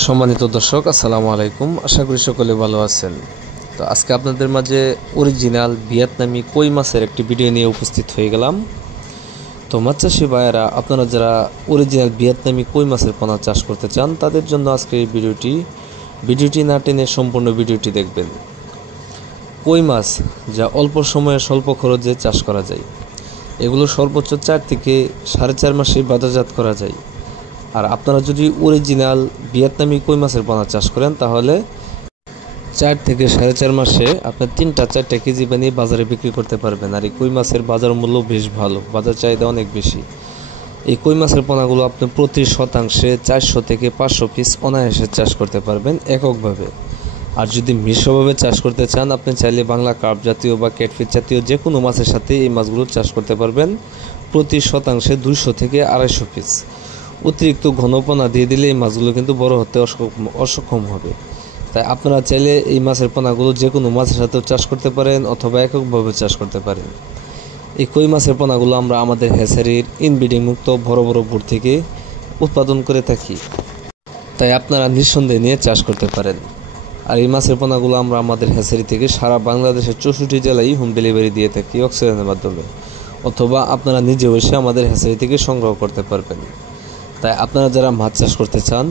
সম্মানিত দর্শক, আসসালামু আলাইকুম। আশা করি সকলে ভালো আছেন। তো আজকে আপনাদের মাঝে অরিজিনাল ভিয়েতনামি কই মাছের একটি ভিডিও নিয়ে উপস্থিত হয়ে গেলাম। তো মাছ চাষি ভাইয়েরা, আপনারা যারা অরিজিনাল ভিয়েতনামি কই মাছের পোনা চাষ করতে চান তাদের জন্য আজকে এই ভিডিওটি না টেনে সম্পূর্ণ ভিডিওটি দেখবেন। কই মাছ যা অল্প সময়ে স্বল্প খরচে চাষ করা যায়, এগুলো সর্বোচ্চ 4 থেকে 4.5 মাসে বাজারজাত করা যায়। আর আপনারা যদি অরিজিনাল ভিয়েতনামি কই মাছের পোনা চাষ করেন তাহলে 4 থেকে 4.5 মাসে আপনার 3-4 কেজি বানিয়ে বাজারে বিক্রি করতে পারবেন। আর এই কই মাছের বাজার মূল্য বেশ ভালো, বাজার চাহিদা অনেক বেশি। এই কই মাছের পোনাগুলো আপনি প্রতি শতাংশে 400 থেকে 500 পিস অনায়াসে চাষ করতে পারবেন এককভাবে। আর যদি মিশ্রভাবে চাষ করতে চান, আপনি চাইলে বাংলা কার্প জাতীয় বা ক্যাটফিশ জাতীয় যে কোনো মাছের সাথে এই মাছগুলো চাষ করতে পারবেন। প্রতি শতাংশে 200 থেকে 250 পিস। অতিরিক্ত ঘনপনা দিয়ে দিলে এই মাছগুলো কিন্তু বড় হতে অসক্ষম হবে। তাই আপনারা চাইলে এই মাছের পোনাগুলো যে কোনো মাছের সাথেও চাষ করতে পারেন অথবা এককভাবে চাষ করতে পারেন। এই কই মাছের পোনাগুলো আমরা আমাদের হ্যাচারির ইনব্রিডিং মুক্ত বড় বড় বুট থেকে উৎপাদন করে থাকি, তাই আপনারা নিঃসন্দেহে নিয়ে চাষ করতে পারেন। আর এই মাছের পোনাগুলো আমরা আমাদের হ্যাচারি থেকে সারা বাংলাদেশের 64 জেলায় হোম ডেলিভারি দিয়ে থাকি অক্সিজেনের মাধ্যমে, অথবা আপনারা নিজে এসে আমাদের হ্যাচারি থেকে সংগ্রহ করতে পারবেন। তাই আপনারা যারা মাছ চাষ করতে চান,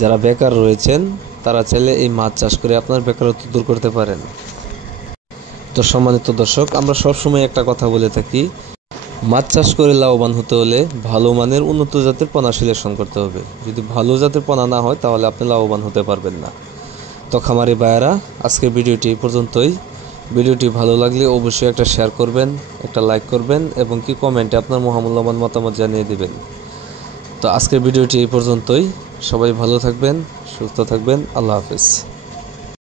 যারা বেকার রয়েছেন, তারা চাইলে এই মাছ চাষ করে আপনার বেকারত্ব দূর করতে পারেন। তো সম্মানিত দর্শক, আমরা সবসময় একটা কথা বলে থাকি, মাছ চাষ করে লাভবান হতে হলে ভালো মানের উন্নত জাতের পোনা সিলেকশন করতে হবে। যদি ভালো জাতের পোনা না হয় তাহলে আপনি লাভবান হতে পারবেন না। তো খামারি ভাইয়েরা, আজকের ভিডিওটি এই পর্যন্তই। ভিডিওটি ভালো লাগলে অবশ্যই একটা শেয়ার করবেন, একটা লাইক করবেন এবং কি কমেন্টে আপনার মূল্যবান মতামত জানিয়ে দিবেন। তো আজকের ভিডিওটি এই পর্যন্তই। সবাই ভালো থাকবেন, সুস্থ থাকবেন। আল্লাহ হাফেজ।